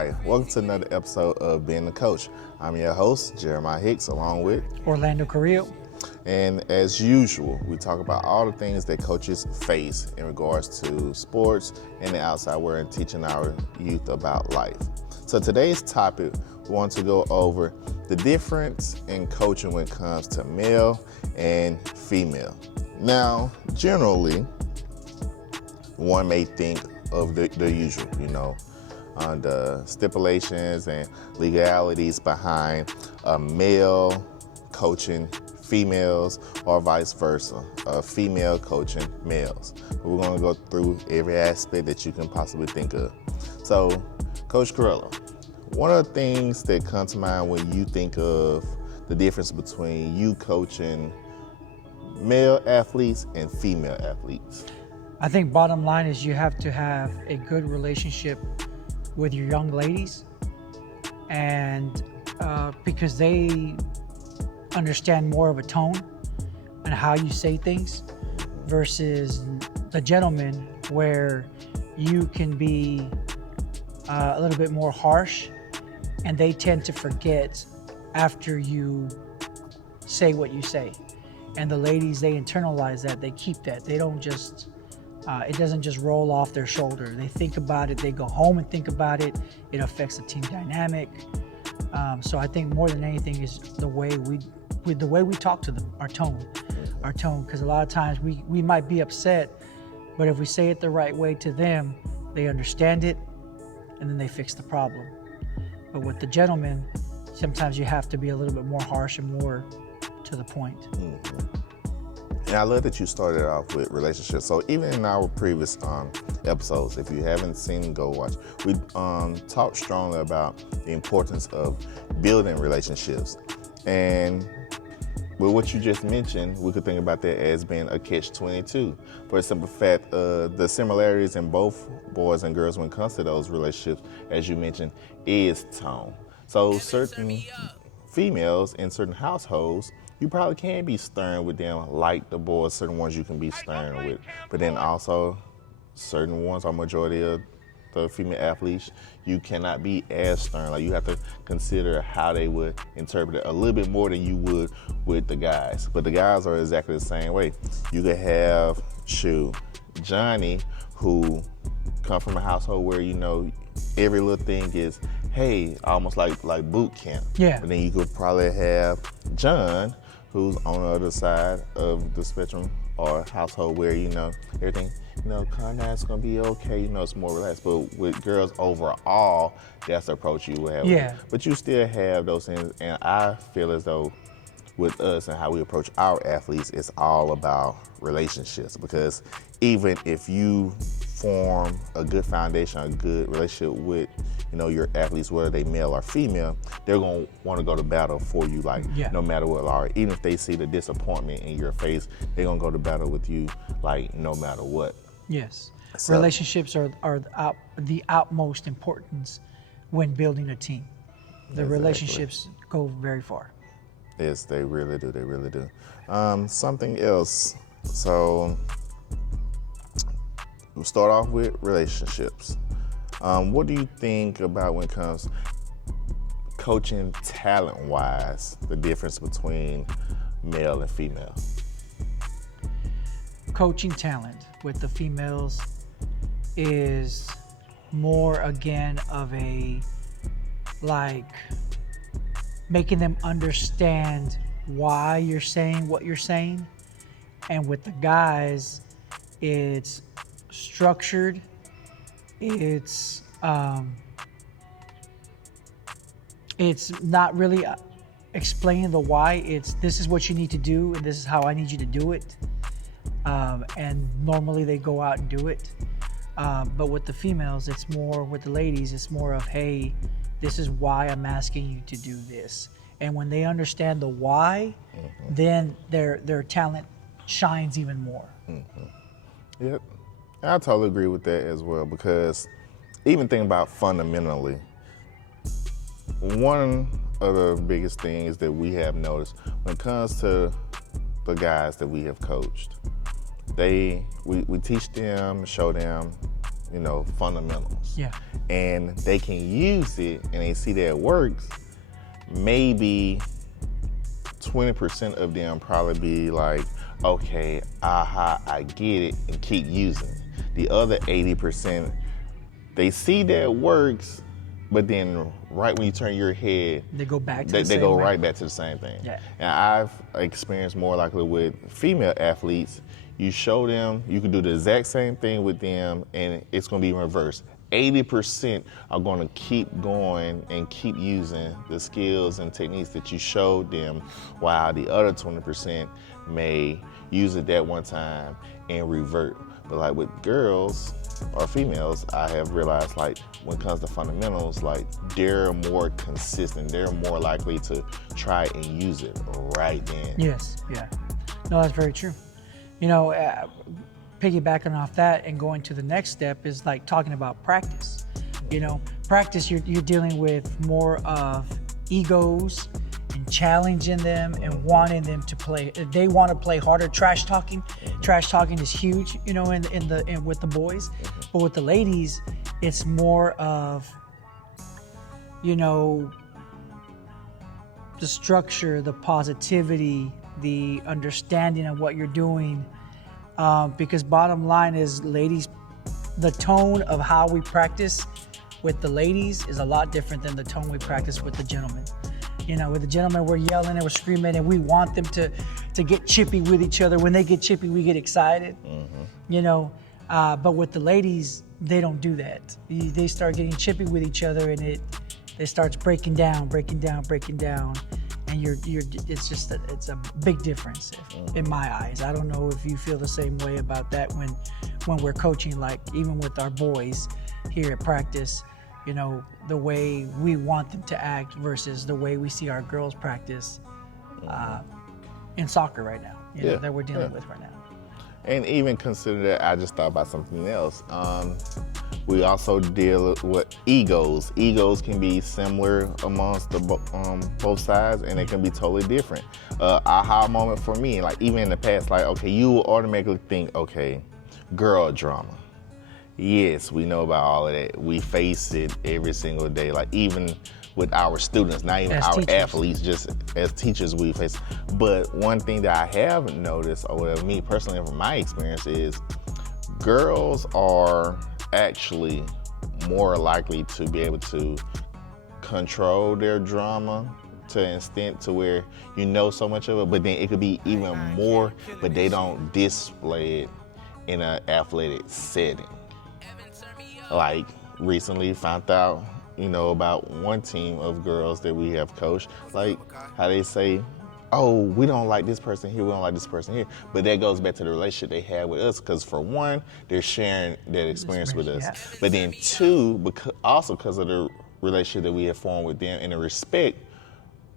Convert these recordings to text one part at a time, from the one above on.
Hi, welcome to another episode of Being the Coach. I'm your host, Jeremiah Hicks, along with Orlando Carrillo. And as usual, we talk about all the things that coaches face in regards to sports and the outside world and teaching our youth about life. So today's topic, we want to go over the difference in coaching when it comes to male and female. Now, generally, one may think of the usual, on the stipulations and legalities behind a male coaching females or vice versa, a female coaching males. We're going to go through every aspect that you can possibly think of. So, Coach Carrillo, one of the things that come to mind when you think of the difference between you coaching male athletes and female athletes? I think bottom line is you have to have a good relationship with your young ladies, and because they understand more of a tone and how you say things versus the gentleman, where you can be a little bit more harsh and they tend to forget after you say what you say. And the ladies, they internalize that, they keep that. They don't just, it doesn't just roll off their shoulder. They think about it, they go home and think about it. It affects the team dynamic. So I think more than anything is the way we talk to them, our tone. Because a lot of times we might be upset, but if we say it the right way to them, they understand it, and then they fix the problem. But with the gentleman, sometimes you have to be a little bit more harsh and more to the point. Mm-hmm. And I love that you started off with relationships. So even in our previous episodes, if you haven't seen them, go watch. We talked strongly about the importance of building relationships. And with what you just mentioned, we could think about that as being a catch-22. For the simple fact, the similarities in both boys and girls when it comes to those relationships, as you mentioned, is tone. So certain females in certain households, you probably can be stern with them like the boys, certain ones you can be stern with. But then also certain ones, or majority of the female athletes, you cannot be as stern. Like, you have to consider how they would interpret it a little bit more than you would with the guys. But the guys are exactly the same way. You could have Johnny, who come from a household where every little thing is, hey, almost like boot camp. Yeah. But then you could probably have John, who's on the other side of the spectrum, or household where everything, Conrad's gonna be okay, it's more relaxed. But with girls overall, that's the approach you will have. Yeah. But you still have those things, and I feel as though with us and how we approach our athletes, it's all about relationships. Because even if you form a good foundation, a good relationship with your athletes, whether they male or female, they're gonna want to go to battle for you, no matter what. Or even if they see the disappointment in your face, they're gonna go to battle with you, no matter what. Yes. So, relationships are the utmost importance when building a team. The relationships go very far. Yes, they really do. They really do. Something else. So we'll start off with relationships. What do you think about when it comes coaching talent-wise, the difference between male and female? Coaching talent with the females is more, again, of a, making them understand why you're saying what you're saying. And with the guys, it's structured. It's not really explaining the why. It's, this is what you need to do, and this is how I need you to do it. And normally they go out and do it. But with the females, it's more, with the ladies, it's more of, hey, this is why I'm asking you to do this. And when they understand the why, then their talent shines even more. Yep. I totally agree with that as well, because even thinking about fundamentally, one of the biggest things that we have noticed when it comes to the guys that we have coached, we teach them, show them fundamentals. Yeah. And they can use it and they see that it works, maybe 20% of them probably be like, okay, I get it, and keep using it. The other 80%, they see that it works, but then right when you turn your head, They go back to they the same go way. right back to the same thing. Yeah. And I've experienced more likely with female athletes. You show them, you can do the exact same thing with them, and it's going to be reversed. 80% are going to keep going and keep using the skills and techniques that you showed them, while the other 20% may use it that one time and revert. But like with girls or females, I have realized, like, when it comes to fundamentals, like, they're more consistent. They're more likely to try and use it right then. Yes, yeah. No, that's very true. Piggybacking off that and going to the next step is like talking about practice. Practice, you're dealing with more of egos and challenging them and wanting them to play. They want to play harder. Trash talking is huge, in with the boys. But with the ladies, it's more of, the structure, the positivity, the understanding of what you're doing. Because bottom line is, ladies, the tone of how we practice with the ladies is a lot different than the tone we practice with the gentlemen. With the gentlemen, we're yelling and we're screaming and we want them to get chippy with each other. When they get chippy, we get excited. But with the ladies, they don't do that. They start getting chippy with each other and it starts breaking down. And it's a big difference in my eyes. I don't know if you feel the same way about that when we're coaching, like even with our boys here at practice, the way we want them to act versus the way we see our girls practice in soccer right now, that we're dealing with right now. And even consider that, I just thought about something else. We also deal with egos. Egos can be similar amongst the both sides, and it can be totally different. Aha moment for me, like even in the past, like, okay, you will automatically think, okay, girl drama. Yes, we know about all of that. We face it every single day, like even with our students, not even as our teachers. athletes, just as teachers we face. But one thing that I have noticed, or me personally from my experience, is girls are actually more likely to be able to control their drama to an extent to where so much of it, but then it could be even more, but they don't display it in an athletic setting. Like recently found out, about one team of girls that we have coached, like how they say, oh, we don't like this person here, we don't like this person here. But that goes back to the relationship they had with us, because for one, they're sharing that experience with us. Yeah. But then two, because of the relationship that we have formed with them and the respect,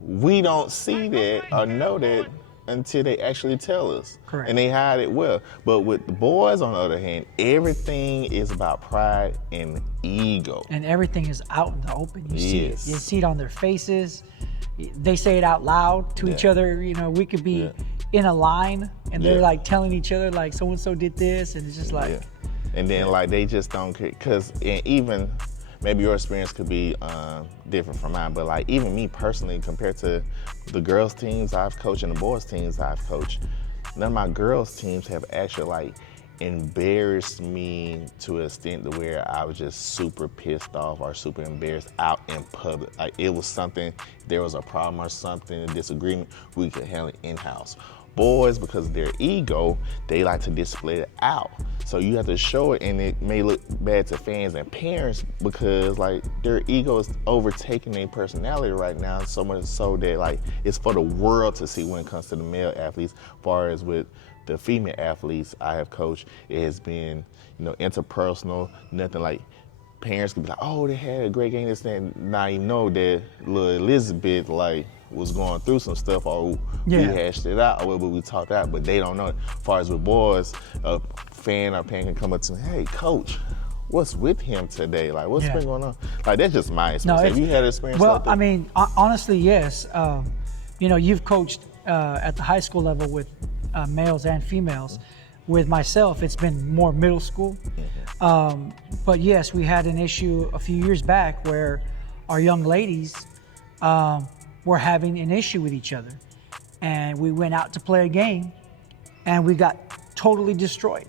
we don't see that or know that until they actually tell us. Correct. And they hide it well. But with the boys, on the other hand, everything is about pride and ego. And everything is out in the open. You see it. Yes. You see it on their faces. They say it out loud to each other. We could be in a line and they're like telling each other like so-and-so did this, and it's just like. Yeah. And then like they just don't care, because even maybe your experience could be different from mine, but like even me personally, compared to the girls teams I've coached and the boys teams I've coached, none of my girls teams have actually like embarrassed me to an extent to where I was just super pissed off or super embarrassed out in public. Like it was something, there was a problem or something, a disagreement, we could handle it in-house. Boys, because of their ego, they like to display it out. So you have to show it, and it may look bad to fans and parents because like their ego is overtaking their personality right now, so much so that like it's for the world to see when it comes to the male athletes. As far as with the female athletes I have coached, it has been, interpersonal, nothing like parents could be like, oh, they had a great game this day, and now you know that little Elizabeth like was going through some stuff, or we hashed it out, or we talked out, but they don't know it. As far as with boys, a fan or parent can come up to me, hey, coach, what's with him today? Like, what's been going on? Like, that's just my experience. Have you had an experience like that? Well, I mean, honestly, yes. You've coached at the high school level with males and females. With myself, it's been more middle school. But yes, we had an issue a few years back where our young ladies were having an issue with each other. And we went out to play a game and we got totally destroyed.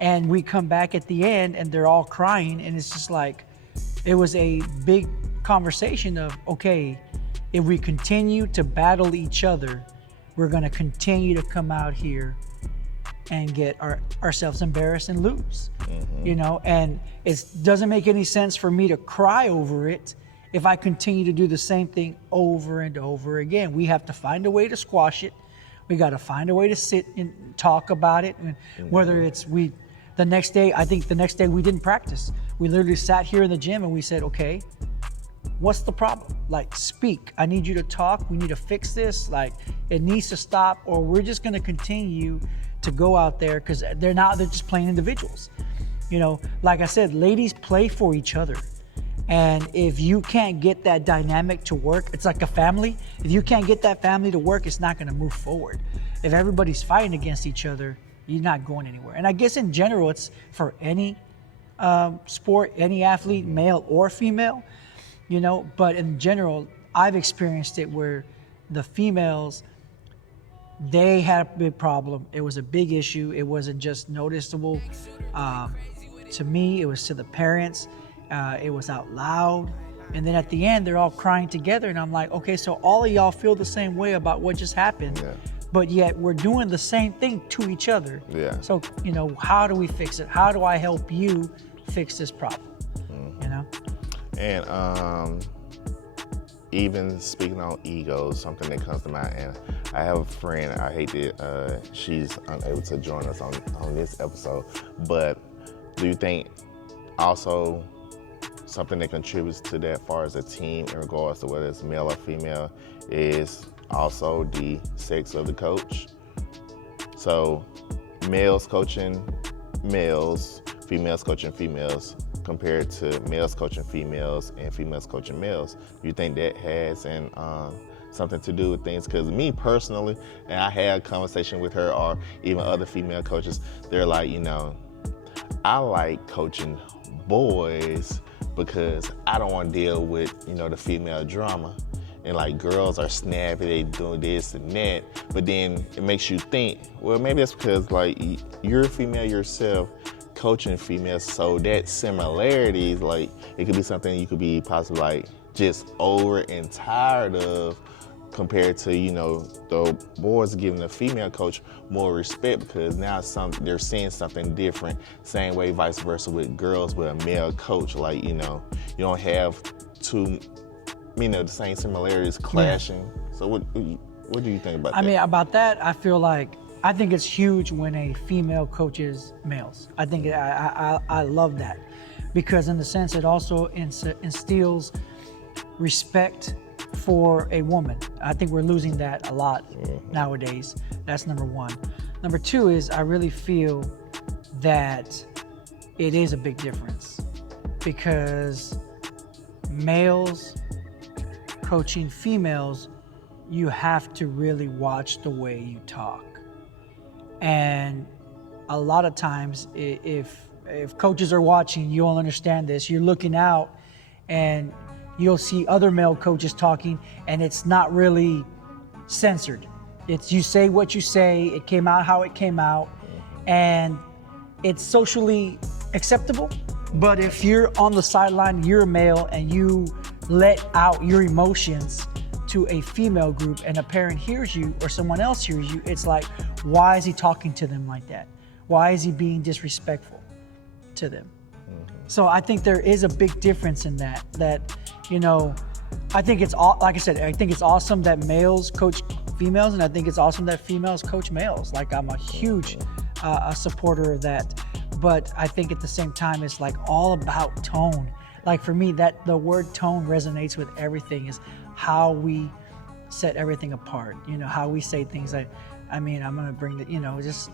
And we come back at the end and they're all crying, and it's just like, it was a big conversation of, okay, if we continue to battle each other, we're gonna continue to come out here and get ourselves embarrassed and lose, you know? And it doesn't make any sense for me to cry over it if I continue to do the same thing over and over again. We have to find a way to squash it. We got to find a way to sit and talk about it. And whether it's the next day, I think the next day we didn't practice. We literally sat here in the gym and we said, okay, what's the problem? Like, speak. I need you to talk. We need to fix this. Like, it needs to stop, or we're just going to continue to go out there, because they're just playing individuals. You know, like I said, ladies play for each other. And if you can't get that dynamic to work, it's like a family. If you can't get that family to work, it's not going to move forward. If everybody's fighting against each other, you're not going anywhere. And I guess in general, it's for any sport, any athlete, male or female, you know, but in general, I've experienced it where the females, they had a big problem. It was a big issue. It wasn't just noticeable to me, it was to the parents. It was out loud. And then at the end, they're all crying together. And I'm like, okay, so all of y'all feel the same way about what just happened. Yeah. But yet we're doing the same thing to each other. Yeah. So, you know, how do we fix it? How do I help you fix this problem? You know? And even speaking on egos, something that comes to mind, and I have a friend, I hate that she's unable to join us on this episode, but do you think also something that contributes to that, as far as a team, in regards to whether it's male or female, is also the sex of the coach? So males coaching males, females coaching females, compared to males coaching females and females coaching males. Do you think that has something to do with things? Because me personally, and I had a conversation with her, or even other female coaches, they're like, you know, I like coaching boys because I don't want to deal with, you know, the female drama. And like, girls are snappy, they doing this and that. But then it makes you think, well, maybe that's because like you're a female yourself, coaching females, so that similarities, like, it could be something you could be possibly like just over and tired of, compared to, you know, the boys giving the female coach more respect because now they're seeing something different. Same way, vice versa with girls with a male coach. Like, you know, you don't have two, you know, the same similarities clashing. Yeah. So what do you think about that? I mean, about that, I think it's huge when a female coaches males. I think I love that, because in the sense it also instills respect for a woman. I think we're losing that a lot nowadays. That's number one. Number two is, I really feel that it is a big difference, because males coaching females, you have to really watch the way you talk. And a lot of times, if coaches are watching, you'll understand this. You're looking out and you'll see other male coaches talking, and it's not really censored. It's, you say what you say, it came out how it came out, and it's socially acceptable. But if you're on the sideline, you're a male, and you let out your emotions to a female group, and a parent hears you or someone else hears you, it's like, why is he talking to them like that? Why is he being disrespectful to them? So I think there is a big difference in that, you know, I think it's all, like I said, I think it's awesome that males coach females, and I think it's awesome that females coach males. Like, I'm a huge a supporter of that. But I think at the same time, it's like all about tone. Like, for me, that the word tone resonates with everything, is how we set everything apart, you know, how we say things. I mean, I'm gonna bring the, you know, just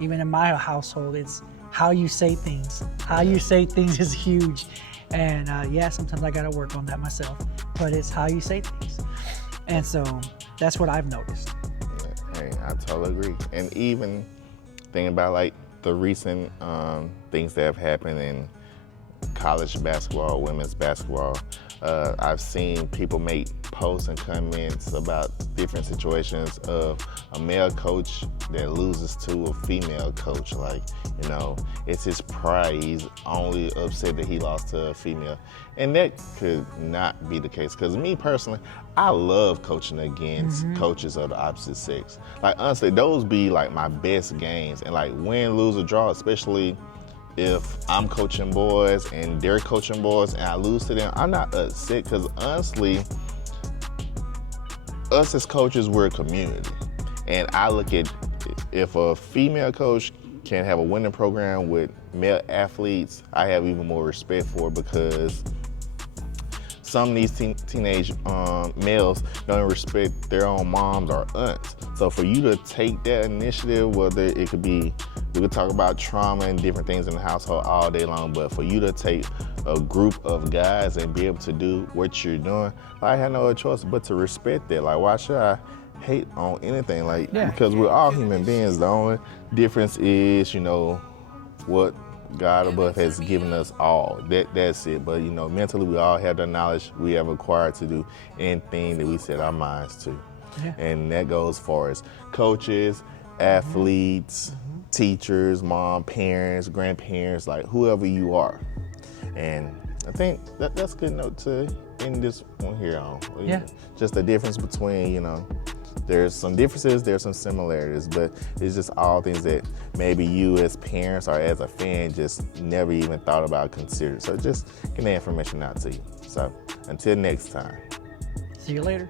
even in my household, it's how you say things. How you say things is huge. And yeah, sometimes I gotta work on that myself, but it's how you say things. And so that's what I've noticed. Hey, I totally agree. And even thinking about like the recent things that have happened in college basketball, women's basketball, I've seen people make posts and comments about different situations of a male coach that loses to a female coach. Like, you know, it's his pride. He's only upset that he lost to a female. And that could not be the case. Because me personally, I love coaching against coaches of the opposite sex. Like, honestly, those be like my best games. And like win, lose, or draw, especially if I'm coaching boys and they're coaching boys and I lose to them, I'm not upset, because honestly, us as coaches, we're a community. And I look at, if a female coach can have a winning program with male athletes, I have even more respect for it, because some of these teenage males don't respect their own moms or aunts. So for you to take that initiative, whether it could be, we could talk about trauma and different things in the household all day long, but for you to take a group of guys and be able to do what you're doing, I had no other choice but to respect that. Like, why should I hate on anything? Like, because we're all human beings. The only difference is, you know, what God above has given us all. That's it. But, you know, mentally, we all have the knowledge we have acquired to do anything that we set our minds to. Yeah. And that goes for as coaches, athletes, teachers, mom, parents, grandparents, like whoever you are. And I think that's a good note to end this one here on. Yeah. Just the difference between, you know, there's some differences, there's some similarities, but it's just all things that maybe you as parents or as a fan just never even thought about, considered. So just get that information out to you. So until next time. See you later.